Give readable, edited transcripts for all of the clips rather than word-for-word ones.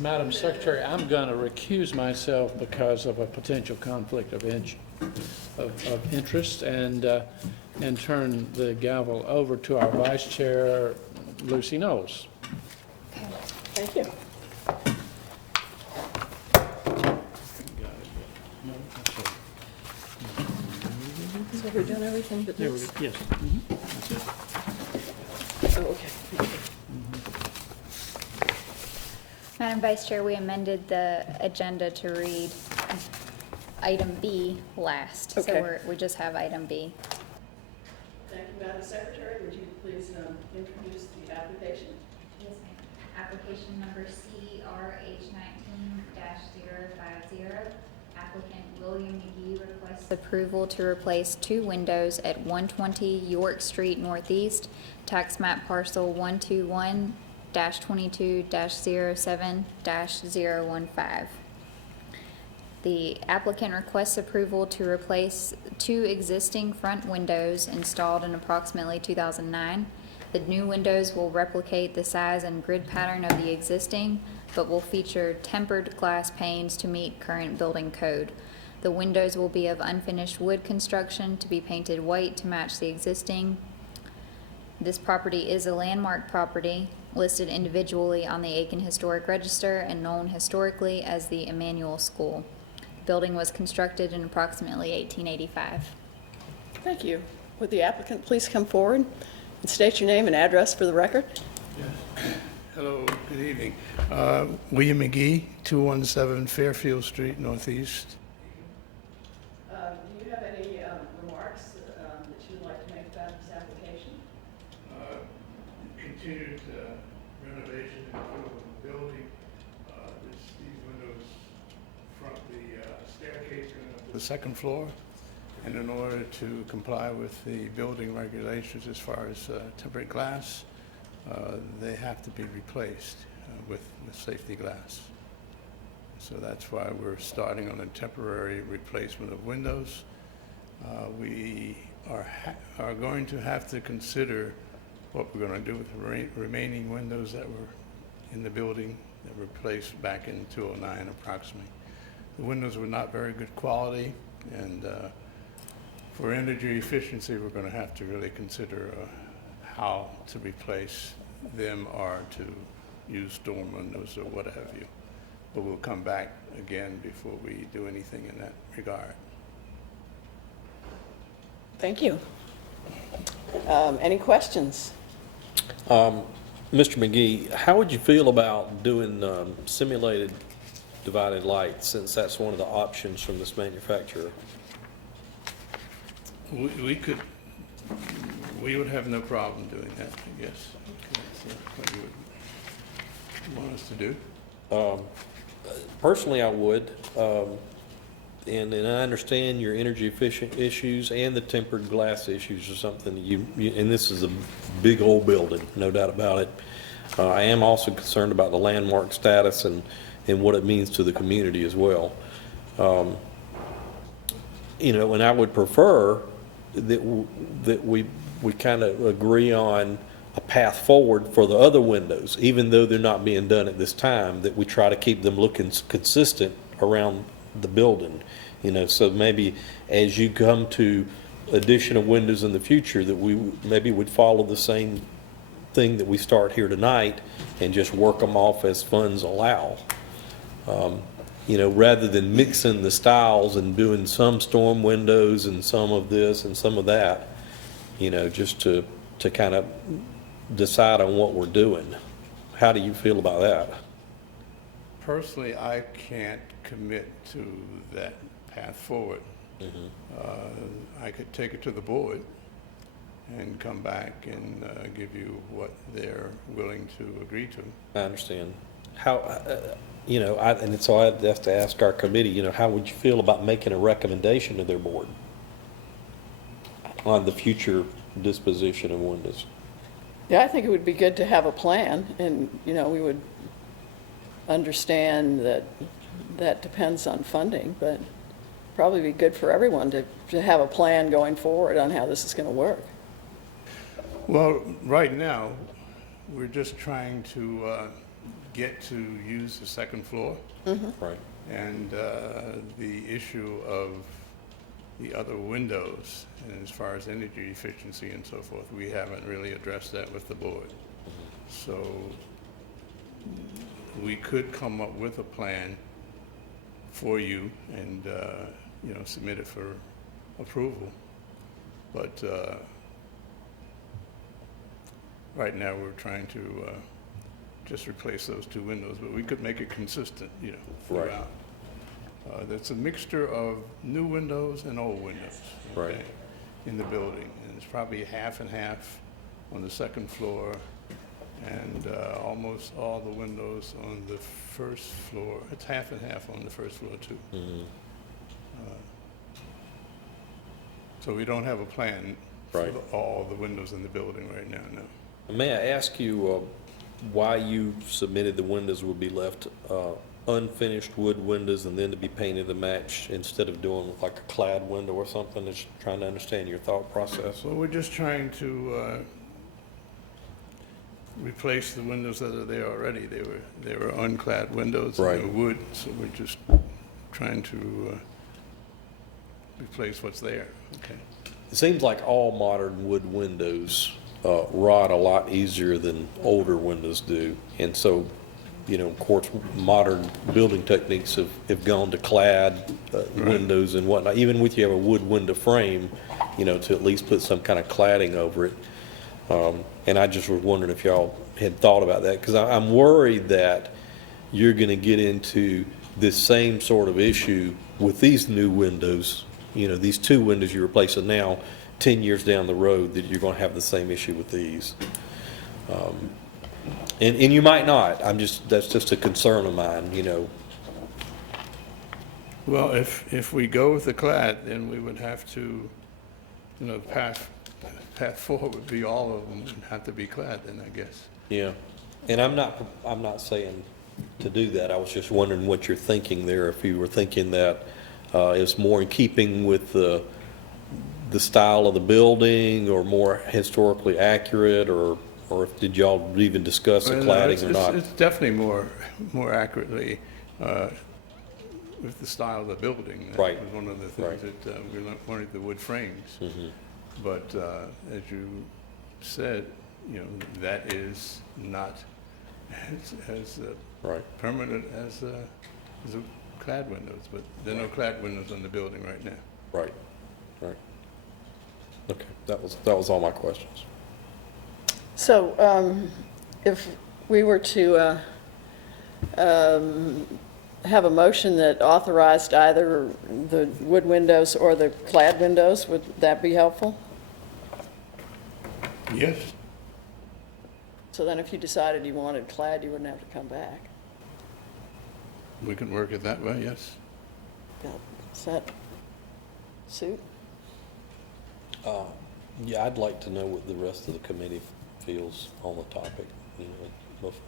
Madam Secretary, I'm going to recuse myself because of a potential conflict of interest and turn the gavel over to our Vice Chair, Lucy Knowles. Thank you. So we've done everything but this? Yes. Oh, okay. Thank you. Madam Vice Chair, we amended the agenda to read item B last. Okay. So we just have item B. Thank you, Madam Secretary. Would you please introduce the application? Yes, ma'am. Application number CRH 19-050. Applicant William McGee requests approval to replace two windows at 120 York Street Northeast, tax map parcel 121-22-07-015. The applicant requests approval to replace two existing front windows installed in approximately 2009. The new windows will replicate the size and grid pattern of the existing, but will feature tempered glass panes to meet current building code. The windows will be of unfinished wood construction to be painted white to match the existing. This property is a landmark property listed individually on the Aiken Historic Register and known historically as the Emmanuel School. The building was constructed in approximately 1885. Thank you. Would the applicant please come forward and state your name and address for the record? Hello, good evening. William McGee, 217 Fairfield Street, Northeast. Do you have any remarks that you'd like to make about this application? Continued renovation and improvement of the building. These windows front the staircase going up to the second floor. And in order to comply with the building regulations as far as tempered glass, they have to be replaced with safety glass. So that's why we're starting on a temporary replacement of windows. We are going to have to consider what we're going to do with the remaining windows that were in the building that were placed back in 2009 approximately. The windows were not very good quality, and for energy efficiency, we're going to have to really consider how to replace them or to use storm windows or what have you. But we'll come back again before we do anything in that regard. Thank you. Any questions? Mr. McGee, how would you feel about doing simulated divided lights, since that's one of the options from this manufacturer? We would have no problem doing that, I guess. That's what you would want us to do. Personally, I would. And I understand your energy efficient issues and the tempered glass issues or something that you and this is a big old building, no doubt about it. I am also concerned about the landmark status and what it means to the community as well. You know, and I would prefer that we kind of agree on a path forward for the other windows, even though they're not being done at this time, that we try to keep them looking consistent around the building, you know. So maybe as you come to addition of windows in the future, that we maybe would follow the same thing that we start here tonight and just work them off as funds allow. You know, rather than mixing the styles and doing some storm windows and some of this and some of that, you know, just to kind of decide on what we're doing. How do you feel about that? Personally, I can't commit to that path forward. I could take it to the board and come back and give you what they're willing to agree to. I understand. How, you know, and so I'd have to ask our committee, you know, how would you feel about making a recommendation to their board on the future disposition of windows? Yeah, I think it would be good to have a plan, and, you know, we would understand that that depends on funding, but probably be good for everyone to have a plan going forward on how this is going to work. Well, right now, we're just trying to get to use the second floor. Right. And the issue of the other windows, and as far as energy efficiency and so forth, we haven't really addressed that with the board. So we could come up with a plan for you and, you know, submit it for approval. But right now, we're trying to just replace those two windows, but we could make it consistent, you know, Right. throughout. That's a mixture of new windows and old windows. Right. okay, in the building, and it's probably half and half on the second floor, and almost all the windows on the first floor. It's half and half on the first floor, too. So we don't have a plan for Right. all the windows in the building right now, no. May I ask you why you submitted the windows would be left unfinished wood windows and then to be painted to match instead of doing like a clad window or something? Just trying to understand your thought process. So we're just trying to replace the windows that are there already. They were unclad windows. Right. They were wood, so we're just trying to replace what's there, okay? It seems like all modern wood windows rot a lot easier than older windows do. And so, you know, of course, modern building techniques have gone to clad windows and whatnot. Even with you have a wood window frame, you know, to at least put some kind of cladding over it. And I just was wondering if y'all had thought about that, because I'm worried that you're going to get into this same sort of issue with these new windows. You know, these two windows you're replacing now, 10 years down the road, that you're going to have the same issue with these. And you might not. That's just a concern of mine, you know. Well, if we go with the clad, then we would have to, you know, path forward would be all of them would have to be clad then, I guess. Yeah. And I'm not saying to do that. I was just wondering what you're thinking there, if you were thinking that it's more in keeping with the style of the building or more historically accurate, or if did y'all even discuss the Well, no, cladding or not? It's definitely more accurately with the style of the building. That Right. was one of the things Right. that we wanted, the wood frames. But as you said, you know, that is not as Right. permanent as the clad windows, but there are no clad windows on the building right now. Right. Right. Okay. That was all my questions. So if we were to have a motion that authorized either the wood windows or the clad windows, would that be helpful? Yes, So then if you decided you wanted clad, you wouldn't have to come back. we can work it that way, yes. Does that suit? Yeah, I'd like to know what the rest of the committee feels on the topic, you know, before.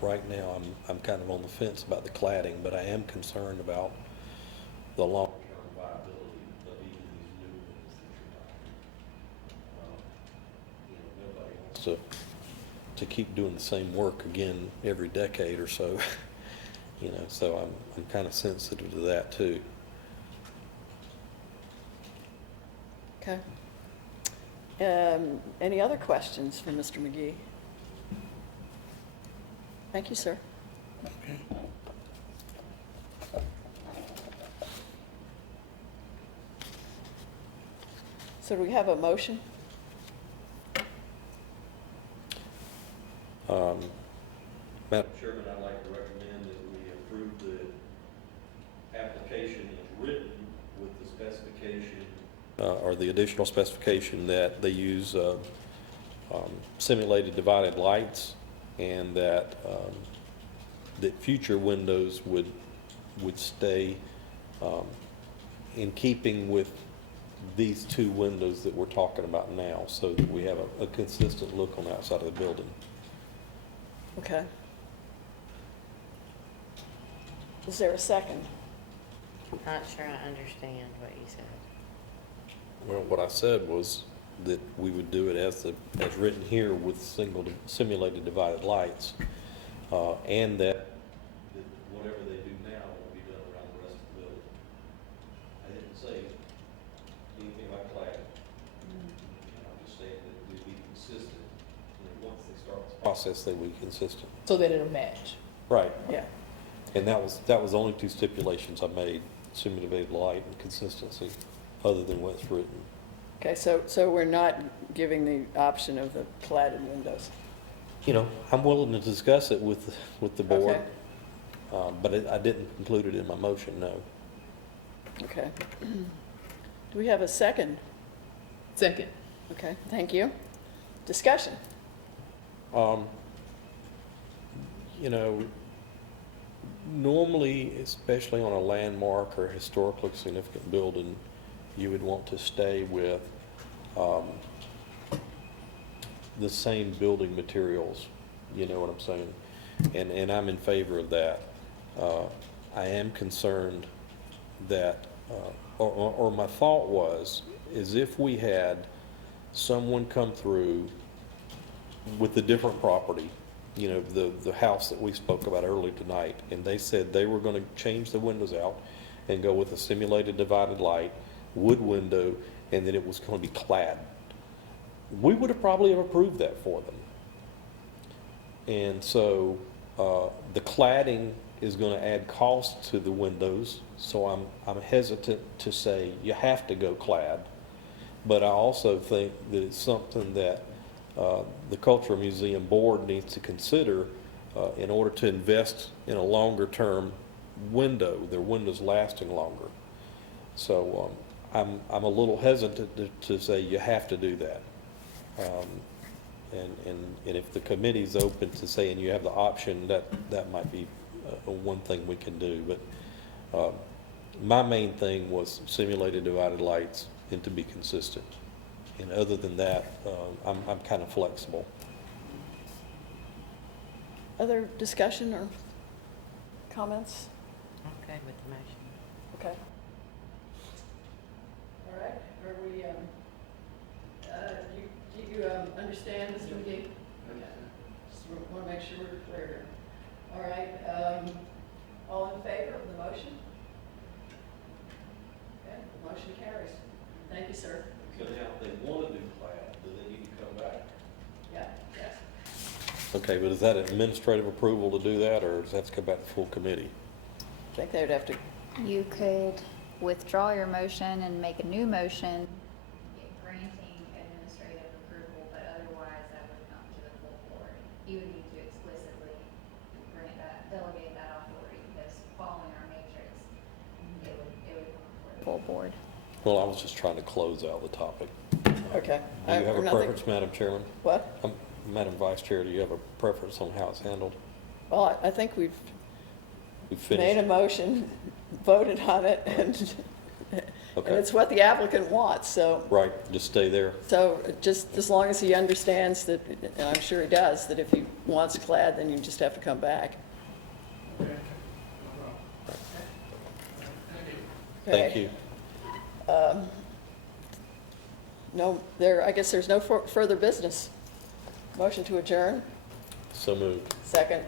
Right now, I'm kind of on the fence about the cladding, but I am concerned about the long-term viability of even these new ones that you're talking. You know, nobody wants to keep doing the same work again every decade or so, you know, so I'm kind of sensitive to that too. Okay. Any other questions for Mr. McGee? Thank you, sir. Okay. So do we have a motion? Madam Chairman, I'd like to recommend that we approve the application as written with the specification, or the additional specification that they use simulated divided lights, and that that future windows would stay in keeping with these two windows that we're talking about now, so that we have a consistent look on the outside of the building. Okay. Is there a second? Not sure I understand what you said. Well, what I said was that we would do it as written here with simulated divided lights, and that whatever they do now will be done around the rest of the building. I didn't say anything about cladding. I'm just saying that we'd be consistent, once they start the process, they will be consistent. So that it'll match. Right. Yeah, And that was the only two stipulations I made, simulated light and consistency, other than what's written. okay, so we're not giving the option of the cladded windows. I'm willing to discuss it with the board, Okay. but I didn't include it in my motion, no. Okay. Do we have a second? Second. Okay, thank you. Discussion? Normally, especially on a landmark or historically significant building, you would want to stay with the same building materials, you know what I'm saying? And I'm in favor of that. I am concerned that, or my thought was, is if we had someone come through with a different property, the house that we spoke about earlier tonight, and they said they were going to change the windows out and go with a simulated divided light, wood window, and that it was going to be clad. We would have probably have approved that for them. And so the cladding is going to add cost to the windows, so I'm hesitant to say you have to go clad. But I also think that it's something that the Cultural Museum Board needs to consider in order to invest in a longer-term window, their windows lasting longer. So I'm a little hesitant to say you have to do that. And if the committee's open to saying you have the option, that might be one thing we can do. But my main thing was simulated divided lights and to be consistent. And other than that, I'm kind of flexible. Other discussion or comments? Okay with the motion. Okay. All right, are we, do you understand, Mr. McGee? Okay. Just want to make sure we're clear here. All right, all in favor of the motion? Okay, the motion carries. Thank you, sir. So now, if they want to do clad, do they need to come back? Yeah, yes. Okay, but is that an administrative approval to do that, or does that have to come back to full committee? I think they would have to, You could withdraw your motion and make a new motion granting administrative approval, but otherwise that would come to the full board. You would need to explicitly grant that, delegate that authority, because following our matrix, it would come before the full board. Well, I was just trying to close out the topic. okay. Do you have a Nothing- preference, Madam Chairman? What? Madam Vice Chair, do you have a preference on how it's handled? Well, I think we've We made a finished. motion, voted on it, and Okay. it's what the applicant wants, so. Right, just stay there. So just as long as he understands that, and I'm sure he does, that if he wants clad, then you just have to come back. Okay, no problem. Thank Okay. you. No, I guess there's no further business. Motion to adjourn, So moved. second.